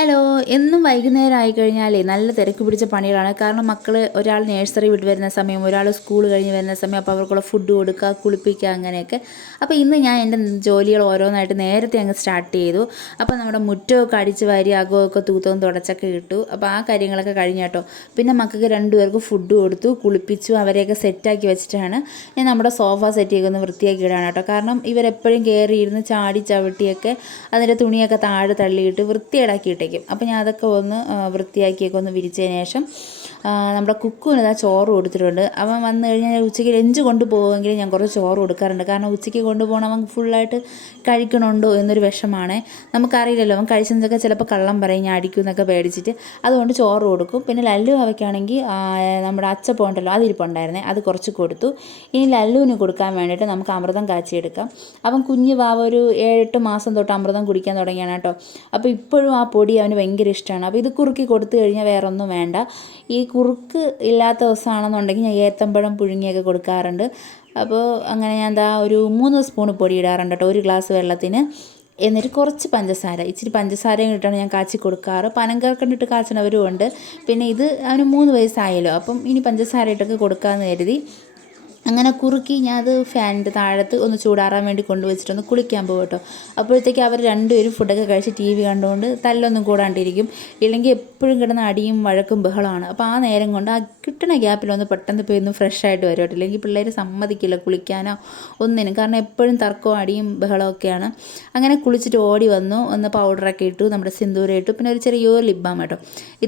Hello. എന്നും വൈകുന്നേരം ആയിക്കഴിഞ്ഞാലേ നല്ല തിരക്ക് പിടിച്ച പണികളാണ്. കാരണം മക്കൾ ഒരാൾ നേഴ്സറി വിട്ട് വരുന്ന സമയം, ഒരാൾ സ്കൂൾ കഴിഞ്ഞ് വരുന്ന സമയം, അപ്പോൾ അവർക്കുള്ള ഫുഡ് കൊടുക്കുക, കുളിപ്പിക്കുക, അങ്ങനെയൊക്കെ. അപ്പോൾ ഇന്ന് ഞാൻ എൻ്റെ ജോലികൾ ഓരോന്നായിട്ട് നേരത്തെ അങ്ങ് സ്റ്റാർട്ട് ചെയ്തു. അപ്പോൾ നമ്മുടെ മുറ്റമൊക്കെ അടിച്ച് വാരി അകമൊക്കെ തൂത്തവും തുടച്ചൊക്കെ ഇട്ടു. അപ്പോൾ ആ കാര്യങ്ങളൊക്കെ കഴിഞ്ഞ കേട്ടോ. പിന്നെ മക്കൾക്ക് രണ്ടുപേർക്ക് ഫുഡ് കൊടുത്തു, കുളിപ്പിച്ചു, അവരെയൊക്കെ സെറ്റാക്കി വെച്ചിട്ടാണ് ഞാൻ നമ്മുടെ സോഫ സെറ്റിയൊക്കെ ഒന്ന് വൃത്തിയാക്കി ഇടാണ് കേട്ടോ. കാരണം ഇവരെപ്പോഴും കയറിയിരുന്ന് ചാടി ചവിട്ടിയൊക്കെ അതിൻ്റെ തുണിയൊക്കെ താഴെ തള്ളിയിട്ട് വൃത്തിയേടാക്കി ഇട്ടേക്കും. അപ്പോൾ ഞാൻ അതൊക്കെ ഒന്ന് വൃത്തിയാക്കിയൊക്കെ ഒന്ന് വിരിച്ചതിന് ശേഷം നമ്മുടെ കുക്കുവിന് ഇതാ ചോറ് കൊടുത്തിട്ടുണ്ട്. അവൻ വന്നു കഴിഞ്ഞാൽ ഉച്ചയ്ക്ക് ലഞ്ച് കൊണ്ടുപോകുമെങ്കിൽ ഞാൻ കുറച്ച് ചോറ് കൊടുക്കാറുണ്ട്. കാരണം ഉച്ചയ്ക്ക് കൊണ്ടുപോകണം, അവൻ ഫുള്ളായിട്ട് കഴിക്കണുണ്ടോ എന്നൊരു വിഷമാണ്. നമുക്കറിയില്ലല്ലോ, അവൻ കഴിച്ചതൊക്കെ ചിലപ്പോൾ കള്ളം പറയും, ഞാൻ അടിക്കും എന്നൊക്കെ പേടിച്ചിട്ട്. അതുകൊണ്ട് ചോറ് കൊടുക്കും. പിന്നെ ലല്ലു അവയ്ക്കാണെങ്കിൽ നമ്മുടെ അച്ചപ്പം ഉണ്ടല്ലോ, അതിരിപ്പുണ്ടായിരുന്നേ, അത് കുറച്ച് കൊടുത്തു. ഇനി ലല്ലുവിന് കൊടുക്കാൻ വേണ്ടിയിട്ട് നമുക്ക് അമൃതം കാച്ചിയെടുക്കാം. അവൻ കുഞ്ഞ് വാവ ഒരു 7-8 മാസം തൊട്ട് അമൃതം കുടിക്കാൻ തുടങ്ങിയാണ് കേട്ടോ. അപ്പോൾ ഇപ്പോഴും ആ പൊടി അവന് ഭയങ്കര ഇഷ്ടമാണ്. അപ്പോൾ ഇത് കുറുക്കി കൊടുത്തു കഴിഞ്ഞാൽ വേറെ ഒന്നും വേണ്ട. ഈ കുറുക്ക് ഇല്ലാത്ത ദിവസമാണെന്നുണ്ടെങ്കിൽ ഞാൻ ഏത്തമ്പഴം പുഴുങ്ങിയൊക്കെ കൊടുക്കാറുണ്ട്. അപ്പോൾ അങ്ങനെ ഞാൻ എന്താ ഒരു 3 സ്പൂൺ പൊടി ഇടാറുണ്ട് കേട്ടോ, ഒരു ഗ്ലാസ് വെള്ളത്തിന്. എന്നിട്ട് കുറച്ച് പഞ്ചസാര, ഇച്ചിരി പഞ്ചസാരയും ഇട്ടാണ് ഞാൻ കാച്ചി കൊടുക്കാറ്. പനങ്കൽക്കണ്ടിട്ട് കാച്ചണവരും ഉണ്ട്. പിന്നെ ഇത് അവന് 3 വയസ്സായല്ലോ, അപ്പം ഇനി പഞ്ചസാര ഇട്ടൊക്കെ കൊടുക്കാമെന്ന് കരുതി അങ്ങനെ കുറുക്കി ഞാൻ അത് ഫാനിൻ്റെ താഴത്ത് ഒന്ന് ചൂടാറാൻ വേണ്ടി കൊണ്ടുവച്ചിട്ടൊന്ന് കുളിക്കാൻ പോകും കേട്ടോ. അപ്പോഴത്തേക്ക് അവർ രണ്ടുപേരും ഫുഡൊക്കെ കഴിച്ച് TV കണ്ടുകൊണ്ട് തല്ലൊന്നും കൂടാണ്ടിരിക്കും. ഇല്ലെങ്കിൽ എപ്പോഴും കിടന്ന് അടിയും വഴക്കും ബഹളമാണ്. അപ്പോൾ ആ നേരം കൊണ്ട് ആ കിട്ടുന്ന ഗ്യാപ്പിലൊന്ന് പെട്ടെന്ന് പോയി ഒന്ന് ഫ്രഷ് ആയിട്ട് വരും കേട്ടോ. ഇല്ലെങ്കിൽ പിള്ളേർ സമ്മതിക്കില്ല കുളിക്കാനോ ഒന്നിനും. കാരണം എപ്പോഴും തർക്കവും അടിയും ബഹളമൊക്കെയാണ്. അങ്ങനെ കുളിച്ചിട്ട് ഓടി വന്നു, ഒന്ന് പൗഡറൊക്കെ ഇട്ടു, നമ്മുടെ സിന്ദൂരം ഇട്ടു, പിന്നെ ഒരു ചെറിയൊരു ലിപ് ബാം കേട്ടോ.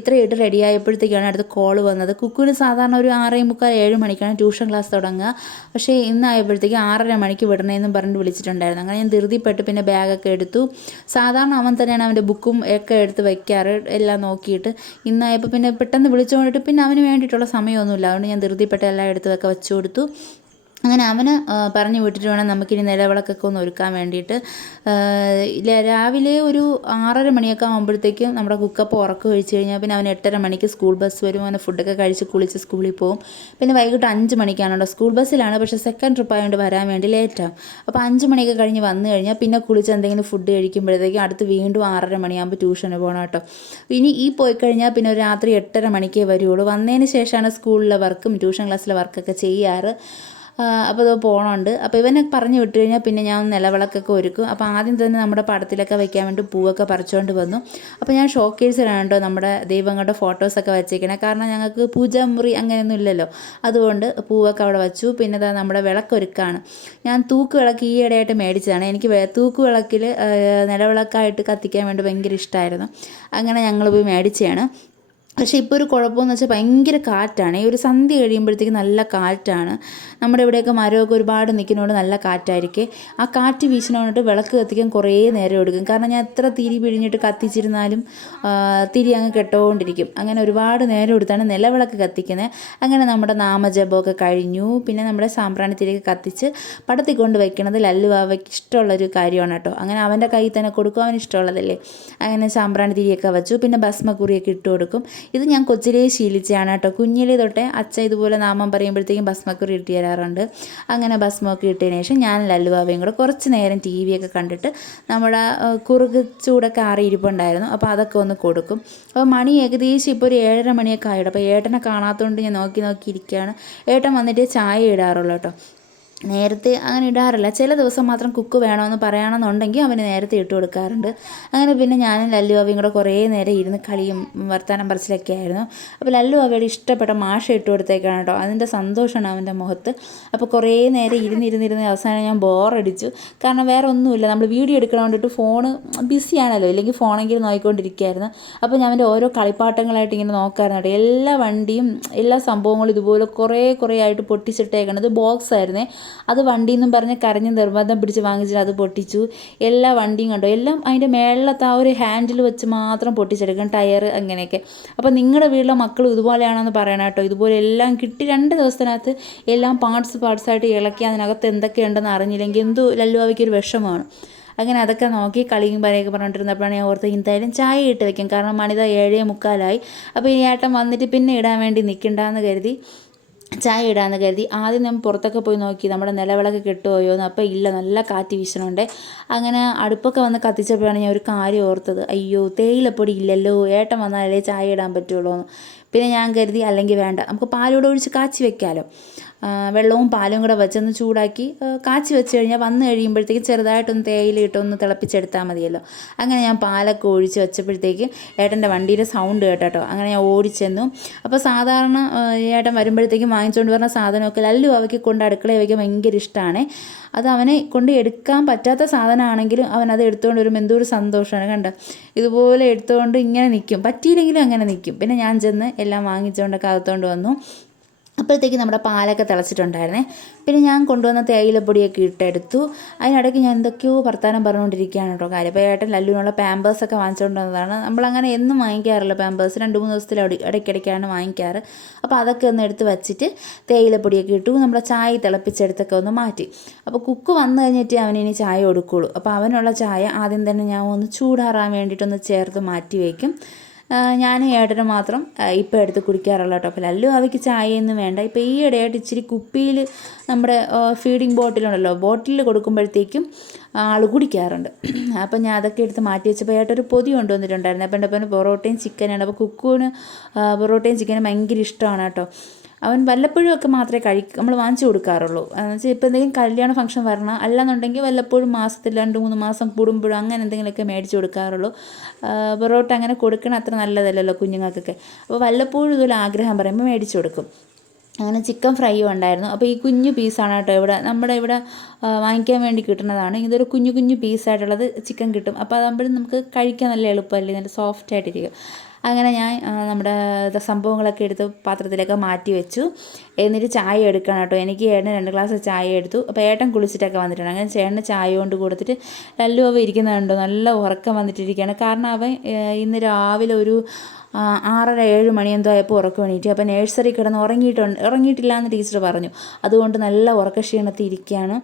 ഇത്രയും ഇട്ട് റെഡി ആയപ്പോഴത്തേക്കാണ് അടുത്ത് കോൾ വന്നത്. കുക്കുവിന് സാധാരണ ഒരു 6:45-7 മണിക്കാണ് ട്യൂഷൻ ക്ലാസ് തുടങ്ങുക. പക്ഷേ ഇന്നായപ്പോഴത്തേക്ക് 6:30 മണിക്ക് വിടണമെന്നും പറഞ്ഞിട്ട് വിളിച്ചിട്ടുണ്ടായിരുന്നു. അങ്ങനെ ഞാൻ ധൃതിപ്പെട്ട് പിന്നെ ബാഗൊക്കെ എടുത്തു. സാധാരണ അവൻ തന്നെയാണ് അവൻ്റെ ബുക്കും ഒക്കെ എടുത്ത് വയ്ക്കാറ്, എല്ലാം നോക്കിയിട്ട്. ഇന്നായപ്പോൾ പിന്നെ പെട്ടെന്ന് വിളിച്ചുകൊണ്ടിട്ട് പിന്നെ അവന് വേണ്ടിയിട്ടുള്ള സമയമൊന്നുമില്ല. അതുകൊണ്ട് ഞാൻ ധൃതിപ്പെട്ട് എല്ലാം എടുത്ത് വെച്ചു കൊടുത്തു. അങ്ങനെ അവന് പറഞ്ഞു വിട്ടിട്ട് വേണം നമുക്കിനി നിലവിളക്കൊക്കെ ഒന്ന് ഒരുക്കാൻ വേണ്ടിയിട്ട്. രാവിലെ ഒരു 6:30 മണിയൊക്കെ ആകുമ്പോഴത്തേക്കും നമ്മുടെ കുക്കപ്പ് ഉറക്കം കഴിച്ച് കഴിഞ്ഞാൽ പിന്നെ അവന് 8:30 മണിക്ക് സ്കൂൾ ബസ് വരും. അവന് ഫുഡൊക്കെ കഴിച്ച് കുളിച്ച് സ്കൂളിൽ പോകും. പിന്നെ വൈകിട്ട് 5 മണിക്കാണല്ലോ, സ്കൂൾ ബസ്സിലാണ്, പക്ഷേ സെക്കൻഡ് ട്രിപ്പ് ആയതുകൊണ്ട് വരാൻ വേണ്ടി ലേറ്റാകും. അപ്പോൾ 5 മണിയൊക്കെ കഴിഞ്ഞ് വന്നു കഴിഞ്ഞാൽ പിന്നെ കുളിച്ച് എന്തെങ്കിലും ഫുഡ് കഴിക്കുമ്പോഴത്തേക്കും അടുത്ത് വീണ്ടും 6:30 മണിയാകുമ്പോൾ ട്യൂഷന് പോകണം കേട്ടോ. ഇനി പോയി കഴിഞ്ഞാൽ പിന്നെ ഒരു രാത്രി 8:30 മണിക്കേ വരുള്ളൂ. വന്നതിന് ശേഷമാണ് സ്കൂളിലെ വർക്കും ട്യൂഷൻ ക്ലാസ്സിലെ വർക്കൊക്കെ ചെയ്യാറ്. അപ്പോൾ അത് പോകണമുണ്ട്. അപ്പോൾ ഇവനെ പറഞ്ഞു വിട്ട് കഴിഞ്ഞാൽ പിന്നെ ഞാൻ നിലവിളക്കൊക്കെ ഒരുക്കും. അപ്പോൾ ആദ്യം തന്നെ നമ്മുടെ പടത്തിലൊക്കെ വയ്ക്കാൻ വേണ്ടി പൂവൊക്കെ പറിച്ചുകൊണ്ട് വന്നു. അപ്പോൾ ഞാൻ ഷോക്കേസിലാണ് കേട്ടോ നമ്മുടെ ദൈവങ്ങളുടെ ഫോട്ടോസൊക്കെ വെച്ചേക്കണേ. കാരണം ഞങ്ങൾക്ക് പൂജാമുറി അങ്ങനെയൊന്നും ഇല്ലല്ലോ, അതുകൊണ്ട് പൂവൊക്കെ അവിടെ വച്ചു. പിന്നെ ഇതാ നമ്മുടെ വിളക്കൊരുക്കാണ്. ഞാൻ തൂക്ക് വിളക്ക് ഈ ഇടയായിട്ട് മേടിച്ചതാണ്. എനിക്ക് തൂക്ക് വിളക്കിൽ നിലവിളക്കായിട്ട് കത്തിക്കാൻ വേണ്ടി ഭയങ്കര ഇഷ്ടമായിരുന്നു. അങ്ങനെ ഞങ്ങൾ പോയി മേടിച്ചതാണ്. പക്ഷേ ഇപ്പോൾ ഒരു കുഴപ്പമെന്ന് വെച്ചാൽ ഭയങ്കര കാറ്റാണ്. ഈ ഒരു സന്ധ്യ കഴിയുമ്പോഴത്തേക്ക് നല്ല കാറ്റാണ്. നമ്മുടെ ഇവിടെയൊക്കെ മരമൊക്കെ ഒരുപാട് നിൽക്കുന്നതുകൊണ്ട് നല്ല കാറ്റായിരിക്കും. ആ കാറ്റ് വീശിനോണ്ടിട്ട് വിളക്ക് കത്തിക്കാൻ കുറേ നേരം എടുക്കും. കാരണം ഞാൻ എത്ര തിരി പിഴിഞ്ഞിട്ട് കത്തിച്ചിരുന്നാലും തിരി അങ്ങ് കെട്ടുകൊണ്ടിരിക്കും. അങ്ങനെ ഒരുപാട് നേരം എടുത്താണ് നിലവിളക്ക് കത്തിക്കുന്നത്. അങ്ങനെ നമ്മുടെ നാമജപമൊക്കെ കഴിഞ്ഞു. പിന്നെ നമ്മുടെ സാമ്പ്രാണി തിരിയൊക്കെ കത്തിച്ച് പടത്തിൽ കൊണ്ട് വയ്ക്കണത് ലല്ലു അവയ്ക്ക് ഇഷ്ടമുള്ളൊരു കാര്യമാണ് കേട്ടോ. അങ്ങനെ അവൻ്റെ കയ്യിൽ തന്നെ കൊടുക്കും, അവന് ഇഷ്ടമുള്ളതല്ലേ. അങ്ങനെ സാമ്പ്രാണി തിരിയൊക്കെ വെച്ചു. പിന്നെ ഭസ്മക്കുറിയൊക്കെ ഇട്ട് കൊടുക്കും. ഇത് ഞാൻ കൊച്ചിലേ ശീലിച്ചാണ് കേട്ടോ. കുഞ്ഞിലേ തൊട്ടേ അച്ഛൻ ഇതുപോലെ നാമം പറയുമ്പോഴത്തേക്കും ഭസ്മക്കുറി ഇട്ട് തരാറുണ്ട്. അങ്ങനെ ഭസ്മമൊക്കെ ഇട്ടതിന് ശേഷം ഞാൻ ലല്ലുവാവയും കൂടെ കുറച്ച് നേരം TV ഒക്കെ കണ്ടിട്ട് നമ്മുടെ കുറുക്ക് ചൂടൊക്കെ ആറിയിരിപ്പുണ്ടായിരുന്നു. അപ്പോൾ അതൊക്കെ ഒന്ന് കൊടുക്കും. അപ്പോൾ മണി ഏകദേശം ഇപ്പോൾ ഒരു 7:30 മണിയൊക്കെ ആയിട്ട്. അപ്പോൾ ഏട്ടനെ കാണാത്തതുകൊണ്ട് ഞാൻ നോക്കി ഇരിക്കുകയാണ്. ഏട്ടൻ വന്നിട്ട് ചായ ഇടാറുള്ളൂ കേട്ടോ. നേരത്തെ അങ്ങനെ ഇടാറില്ല. ചില ദിവസം മാത്രം കുക്ക് വേണമെന്ന് പറയുകയാണെന്നുണ്ടെങ്കിൽ അവന് നേരത്തെ ഇട്ട് കൊടുക്കാറുണ്ട്. അങ്ങനെ പിന്നെ ഞാനും ലല്ലു അവയും കൂടെ കുറേ നേരം ഇരുന്ന് കളിയും വർത്താനം പറച്ചിലൊക്കെ ആയിരുന്നു. അപ്പോൾ ലല്ലു അവയുടെ ഇഷ്ടപ്പെട്ട മാഷ ഇട്ട് കൊടുത്തേക്കാണ് കേട്ടോ. അതിൻ്റെ സന്തോഷമാണ് അവൻ്റെ മുഖത്ത്. അപ്പോൾ കുറേ നേരം ഇരുന്ന് അവസാനം ഞാൻ ബോറടിച്ചു. കാരണം വേറെ ഒന്നുമില്ല, നമ്മൾ വീഡിയോ എടുക്കണം വേണ്ടിയിട്ട് ഫോണ് ബിസിയാണല്ലോ, ഇല്ലെങ്കിൽ ഫോണെങ്കിലും നോക്കിക്കൊണ്ടിരിക്കുകയായിരുന്നു. അപ്പോൾ ഞാൻ അവൻ്റെ ഓരോ കളിപ്പാട്ടങ്ങളായിട്ട് ഇങ്ങനെ നോക്കാറുണ്ട്. എല്ലാ വണ്ടിയും എല്ലാ സംഭവങ്ങളും ഇതുപോലെ കുറേ ആയിട്ട് പൊട്ടിച്ചിട്ടേക്കണത് ബോക്സ് ആയിരുന്നേ. അത് വണ്ടിയിൽ നിന്നും പറഞ്ഞ് കരഞ്ഞ് നിർബന്ധം പിടിച്ച് വാങ്ങിച്ചിട്ട് അത് പൊട്ടിച്ചു. എല്ലാ വണ്ടിയും കണ്ടോ, എല്ലാം അതിൻ്റെ മേളിലത്തെ ആ ഒരു ഹാൻഡിൽ വെച്ച് മാത്രം പൊട്ടിച്ചെടുക്കും, ടയർ അങ്ങനെയൊക്കെ. അപ്പോൾ നിങ്ങളുടെ വീട്ടിലെ മക്കളും ഇതുപോലെയാണെന്ന് പറയണം കേട്ടോ. ഇതുപോലെ എല്ലാം കിട്ടി 2 ദിവസത്തിനകത്ത് എല്ലാം പാർട്സായിട്ട് ഇളക്കി അതിനകത്ത് എന്തൊക്കെയുണ്ടെന്ന് അറിഞ്ഞില്ലെങ്കിൽ എന്തോ ലല്ലുവാവയ്ക്കൊരു വിഷമമാണ്. അങ്ങനെ അതൊക്കെ നോക്കി കളിയും പറയൊക്കെ പറഞ്ഞിട്ടിരുന്നപ്പോഴാണ് ഞാൻ ഓർത്ത് എന്തായാലും ചായ ഇട്ട് വെക്കും. കാരണം മണിത 7:45. അപ്പോൾ ഈ ഏട്ടൻ വന്നിട്ട് പിന്നെ ഇടാൻ വേണ്ടി നിൽക്കണ്ടെന്ന് കരുതി ചായ ഇടാമെന്ന് കരുതി. ആദ്യം ഞാൻ പുറത്തൊക്കെ പോയി നോക്കി നമ്മുടെ നിലവിളക്ക് കെട്ടുപോയോന്ന്. അപ്പോൾ ഇല്ല, നല്ല കാറ്റ് വീശണുണ്ട്. അങ്ങനെ അടുപ്പൊക്കെ വന്ന് കത്തിച്ചപ്പോഴാണ് ഞാൻ ഒരു കാര്യം ഓർത്തത്. അയ്യോ, തേയിലപ്പൊടി ഇല്ലല്ലോ, ഏട്ടൻ വന്നാലേ ചായ ഇടാൻ പറ്റുള്ളൂ എന്ന്. പിന്നെ ഞാൻ കരുതി അല്ലെങ്കിൽ വേണ്ട, നമുക്ക് പാലൂടെ ഒഴിച്ച് കാച്ചി വെക്കാമല്ലോ. വെള്ളവും പാലും കൂടെ വെച്ചൊന്ന് ചൂടാക്കി കാച്ചി വെച്ച് കഴിഞ്ഞാൽ വന്ന് കഴിയുമ്പോഴത്തേക്ക് ചെറുതായിട്ടൊന്ന് തേയില ഇട്ടൊന്ന് തിളപ്പിച്ചെടുത്താൽ മതിയല്ലോ. അങ്ങനെ ഞാൻ പാലൊക്കെ ഒഴിച്ച് വെച്ചപ്പോഴത്തേക്ക് ഏട്ടൻ്റെ വണ്ടിയുടെ സൗണ്ട് കേട്ടോ. അങ്ങനെ ഞാൻ ഓടിച്ചെന്നു. അപ്പോൾ സാധാരണ ഏട്ടൻ വരുമ്പോഴത്തേക്കും വാങ്ങിച്ചുകൊണ്ട് വരുന്ന സാധനമൊക്കെ ലല്ലു അവയ്ക്ക് കൊണ്ട് അടുക്കളയിൽ വയ്ക്കാൻ ഭയങ്കര ഇഷ്ടമാണ്. അത് അവനെ കൊണ്ട് എടുക്കാൻ പറ്റാത്ത സാധനമാണെങ്കിലും അവൻ അത് എടുത്തുകൊണ്ട് വരുമ്പോൾ എന്തോ ഒരു സന്തോഷമാണ്. കണ്ടോ, ഇതുപോലെ എടുത്തുകൊണ്ട് ഇങ്ങനെ നിൽക്കും, പറ്റിയില്ലെങ്കിലും അങ്ങനെ നിൽക്കും. പിന്നെ ഞാൻ ചെന്ന് എല്ലാം വാങ്ങിച്ചുകൊണ്ടൊക്കെ അകത്തോണ്ട് വന്നു. അപ്പോഴത്തേക്ക് നമ്മുടെ പാലൊക്കെ തിളച്ചിട്ടുണ്ടായിരുന്നേ. പിന്നെ ഞാൻ കൊണ്ടുവന്ന തേയിലപ്പൊടിയൊക്കെ ഇട്ടെടുത്തു. അതിനിടയ്ക്ക് ഞാൻ എന്തൊക്കെയോ വർത്താനം പറഞ്ഞുകൊണ്ടിരിക്കുകയാണ് കേട്ടോ കാര്യം. അപ്പോൾ ഏട്ടൻ ലല്ലുവിനുള്ള പാമ്പേഴ്സൊക്കെ വാങ്ങിച്ചുകൊണ്ട് വന്നതാണ്. നമ്മളങ്ങനെ എന്നും വാങ്ങിക്കാറില്ല പാമ്പേഴ്സ്, 2-3 ദിവസത്തിൽ ഇടയ്ക്കിടയ്ക്കാണ് വാങ്ങിക്കാറ്. അപ്പോൾ അതൊക്കെ ഒന്ന് എടുത്ത് വെച്ചിട്ട് തേയിലപ്പൊടിയൊക്കെ ഇട്ടു. നമ്മുടെ ചായ തിളപ്പിച്ചെടുത്തൊക്കെ ഒന്ന് മാറ്റി. അപ്പോൾ കുക്ക് വന്നു കഴിഞ്ഞിട്ട് അവനിനി ചായ കൊടുക്കുകയുള്ളൂ. അപ്പോൾ അവനുള്ള ചായ ആദ്യം തന്നെ ഞാൻ ഒന്ന് ചൂടാറാൻ വേണ്ടിയിട്ടൊന്ന് ചേർത്ത് മാറ്റി വയ്ക്കും. ഞാനും ഏട്ടനും മാത്രം ഇപ്പോൾ എടുത്ത് കുടിക്കാറുള്ള കേട്ടോ. അപ്പോൾ ലല്ലു അവയ്ക്ക് ചായയൊന്നും വേണ്ട. ഇപ്പോൾ ഈ ഇടയായിട്ട് ഇച്ചിരി കുപ്പിയിൽ നമ്മുടെ ഫീഡിങ് ബോട്ടിലുണ്ടല്ലോ, ബോട്ടിലിൽ കൊടുക്കുമ്പോഴത്തേക്കും ആൾ കുടിക്കാറുണ്ട്. അപ്പം ഞാൻ അതൊക്കെ എടുത്ത് മാറ്റി വെച്ചപ്പോൾ ഏട്ടൊരു പൊതി കൊണ്ടുവന്നിട്ടുണ്ടായിരുന്നു. അപ്പം എൻ്റെ അപ്പം പൊറോട്ടയും ചിക്കനാണ്. അപ്പോൾ കുക്കുവിന് പൊറോട്ടയും ചിക്കനും ഭയങ്കര ഇഷ്ടമാണ് കേട്ടോ. അവൻ വല്ലപ്പോഴും ഒക്കെ മാത്രമേ നമ്മൾ വാങ്ങിച്ചു കൊടുക്കാറുള്ളൂ. എന്ന് വെച്ചാൽ ഇപ്പോൾ എന്തെങ്കിലും കല്യാണ ഫംഗ്ഷൻ വരണം, അല്ലെന്നുണ്ടെങ്കിൽ വല്ലപ്പോഴും മാസത്തിൽ 2-3 മാസം കൂടുമ്പോഴും അങ്ങനെ എന്തെങ്കിലുമൊക്കെ മേടിച്ച് കൊടുക്കാറുള്ളൂ. പൊറോട്ട അങ്ങനെ കൊടുക്കണം അത്ര നല്ലതല്ലല്ലോ കുഞ്ഞുങ്ങൾക്കൊക്കെ. അപ്പോൾ വല്ലപ്പോഴും ഇതുപോലെ ആഗ്രഹം പറയുമ്പോൾ മേടിച്ച് കൊടുക്കും. അങ്ങനെ ചിക്കൻ ഫ്രൈയും ഉണ്ടായിരുന്നു. അപ്പോൾ ഈ കുഞ്ഞു പീസാണ് കേട്ടോ നമ്മുടെ ഇവിടെ വാങ്ങിക്കാൻ വേണ്ടി കിട്ടുന്നതാണ്. ഇതൊരു കുഞ്ഞു കുഞ്ഞു പീസായിട്ടുള്ളത് ചിക്കൻ കിട്ടും. അപ്പോൾ അതാകുമ്പോഴും നമുക്ക് കഴിക്കാൻ നല്ല എളുപ്പമല്ലേ, നല്ല സോഫ്റ്റ് ആയിട്ടിരിക്കും. അങ്ങനെ ഞാൻ നമ്മുടെ സംഭവങ്ങളൊക്കെ എടുത്ത് പാത്രത്തിലൊക്കെ മാറ്റി വെച്ചു. എന്നിട്ട് ചായ എടുക്കണം കേട്ടോ. എനിക്ക് ഏട്ടന് 2 ഗ്ലാസ് ചായ എടുത്തു. അപ്പോൾ ഏട്ടൻ കുളിച്ചിട്ടൊക്കെ വന്നിട്ടുണ്ട്. അങ്ങനെ ചേട്ടന് ചായ കൊണ്ട് കൊടുത്തിട്ട് ലല്ലു അവ ഇരിക്കുന്നുണ്ടോ, നല്ല ഉറക്കം വന്നിട്ടിരിക്കുകയാണ്. കാരണം അവൻ ഇന്ന് രാവിലെ ഒരു 6:30-7 മണി എന്തോ ആയപ്പോൾ ഉറക്കം എണീറ്റ്. അപ്പോൾ നേഴ്സറി കിടന്ന് ഉറങ്ങിയിട്ടില്ല എന്ന് ടീച്ചർ പറഞ്ഞു. അതുകൊണ്ട് നല്ല ഉറക്കക്ഷീണത്തിൽ ഇരിക്കുകയാണ്.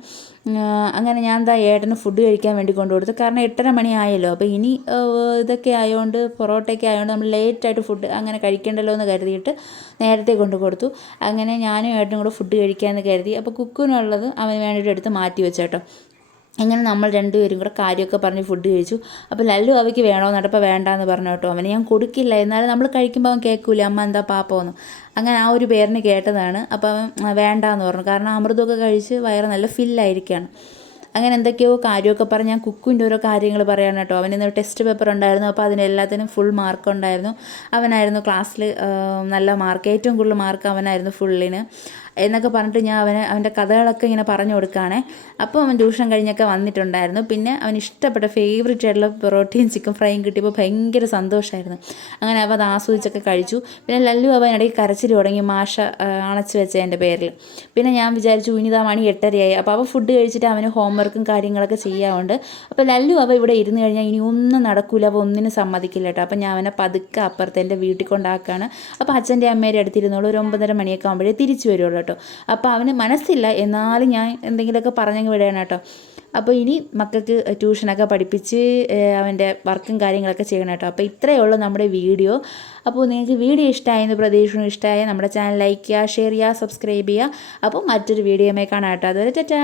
അങ്ങനെ ഞാൻ ഏട്ടന് ഫുഡ് കഴിക്കാൻ വേണ്ടി കൊണ്ടുകൊടുത്തു. കാരണം 8:30 മണി ആയല്ലോ. അപ്പോൾ ഇനി ഇതൊക്കെ ആയതുകൊണ്ട്, പൊറോട്ടയൊക്കെ ആയതുകൊണ്ട് നമ്മൾ ലേറ്റായിട്ട് ഫുഡ് അങ്ങനെ കഴിക്കണ്ടല്ലോ എന്ന് കരുതിയിട്ട് നേരത്തെ കൊണ്ടു കൊടുത്തു. അങ്ങനെ ഞാനും ഏട്ടനും കൂടെ ഫുഡ് കഴിക്കാമെന്ന് കരുതി. അപ്പോൾ കുക്കിനുള്ളത് അവന് വേണ്ടിയിട്ട് എടുത്ത് മാറ്റി വെച്ചേട്ടോ. അങ്ങനെ നമ്മൾ 2 പേരും കൂടെ കാര്യമൊക്കെ പറഞ്ഞ് ഫുഡ് കഴിച്ചു. അപ്പോൾ ലല്ലു അവയ്ക്ക് വേണമെന്ന് അപ്പോൾ വേണ്ടാന്ന് പറഞ്ഞു കേട്ടോ. അവന് ഞാൻ കൊടുക്കില്ല, എന്നാലും നമ്മൾ കഴിക്കുമ്പോൾ അവൻ കേൾക്കൂല അമ്മ എന്താ പാപ്പമെന്ന്. അങ്ങനെ ആ ഒരു പേരിന് കേട്ടതാണ്. അപ്പോൾ അവൻ വേണ്ടാന്ന് പറഞ്ഞു. കാരണം അമൃതമൊക്കെ കഴിച്ച് വയറ് നല്ല ഫില്ലായിരിക്കുകയാണ്. അങ്ങനെ എന്തൊക്കെയോ കാര്യമൊക്കെ പറഞ്ഞ് ഞാൻ കുക്കിൻ്റെ ഓരോ കാര്യങ്ങൾ പറയാൻ കേട്ടോ. അവനിന്ന് ടെസ്റ്റ് പേപ്പർ ഉണ്ടായിരുന്നു. അപ്പോൾ അതിനെല്ലാത്തിനും ഫുൾ മാർക്ക് ഉണ്ടായിരുന്നു. അവനായിരുന്നു ക്ലാസ്സിൽ നല്ല മാർക്ക്, ഏറ്റവും കൂടുതൽ മാർക്ക് അവനായിരുന്നു ഫുള്ളിന് എന്നൊക്കെ പറഞ്ഞിട്ട് ഞാൻ അവൻ്റെ കഥകളൊക്കെ ഇങ്ങനെ പറഞ്ഞു കൊടുക്കുകയാണേ. അപ്പോൾ അവൻ ട്യൂഷൻ കഴിഞ്ഞൊക്കെ വന്നിട്ടുണ്ടായിരുന്നു. പിന്നെ അവന് ഇഷ്ടപ്പെട്ട ഫേവറേറ്റ് ആയിട്ടുള്ള പൊറോട്ടയും ചിക്കൻ ഫ്രൈയും കിട്ടിയപ്പോൾ ഭയങ്കര സന്തോഷമായിരുന്നു. അങ്ങനെ അവൻ അത് ആസ്വദിച്ചൊക്കെ കഴിച്ചു. പിന്നെ ലല്ലു അവൻ ഇടയ്ക്ക് കരച്ചിൽ തുടങ്ങി, മാഷ അണച്ചു വെച്ചതിൻ്റെ പേരിൽ. പിന്നെ ഞാൻ വിചാരിച്ചു ഇനിതാ മണി 8:30 അപ്പോൾ അവൻ ഫുഡ് കഴിച്ചിട്ട് അവന് ഹോംവർക്കും കാര്യങ്ങളൊക്കെ ചെയ്യാറുണ്ട്. അപ്പോൾ ലല്ലു അവ ഇവിടെ ഇരുന്ന് കഴിഞ്ഞാൽ ഇനി ഒന്നും നടക്കില്ല, അപ്പോൾ ഒന്നിനും സമ്മതിക്കില്ല കേട്ടോ. അപ്പോൾ ഞാൻ അവനെ പതുക്കെ അപ്പുറത്തെ എൻ്റെ വീട്ടിൽ കൊണ്ടാക്കുകയാണ്. അപ്പോൾ അച്ഛൻ്റെ അമ്മേരെ അടുത്തിരുന്നോളൂ, ഒരു 9:30 മണിയൊക്കെ ആകുമ്പോഴേ തിരിച്ചു വരുള്ളൂ കേട്ടോ. അപ്പോൾ അവന് മനസ്സില്ല, എന്നാലും ഞാൻ എന്തെങ്കിലുമൊക്കെ പറഞ്ഞങ്ങ് വിടുകയാണ് കേട്ടോ. അപ്പോൾ ഇനി മക്കൾക്ക് ട്യൂഷനൊക്കെ പഠിപ്പിച്ച് അവൻ്റെ വർക്കും കാര്യങ്ങളൊക്കെ ചെയ്യണം കേട്ടോ. അപ്പോൾ ഇത്രയേ ഉള്ളൂ നമ്മുടെ വീഡിയോ. അപ്പോൾ നിങ്ങൾക്ക് വീഡിയോ ഇഷ്ടമായെന്ന് പ്രതീക്ഷിക്കുന്നു. ഇഷ്ടമായ നമ്മുടെ ചാനൽ ലൈക്ക് ചെയ്യുക, ഷെയർ ചെയ്യുക, സബ്സ്ക്രൈബ് ചെയ്യുക. അപ്പോൾ മറ്റൊരു വീഡിയോയുമായി കാണാം കേട്ടോ. അതുവരെ ടാറ്റാ.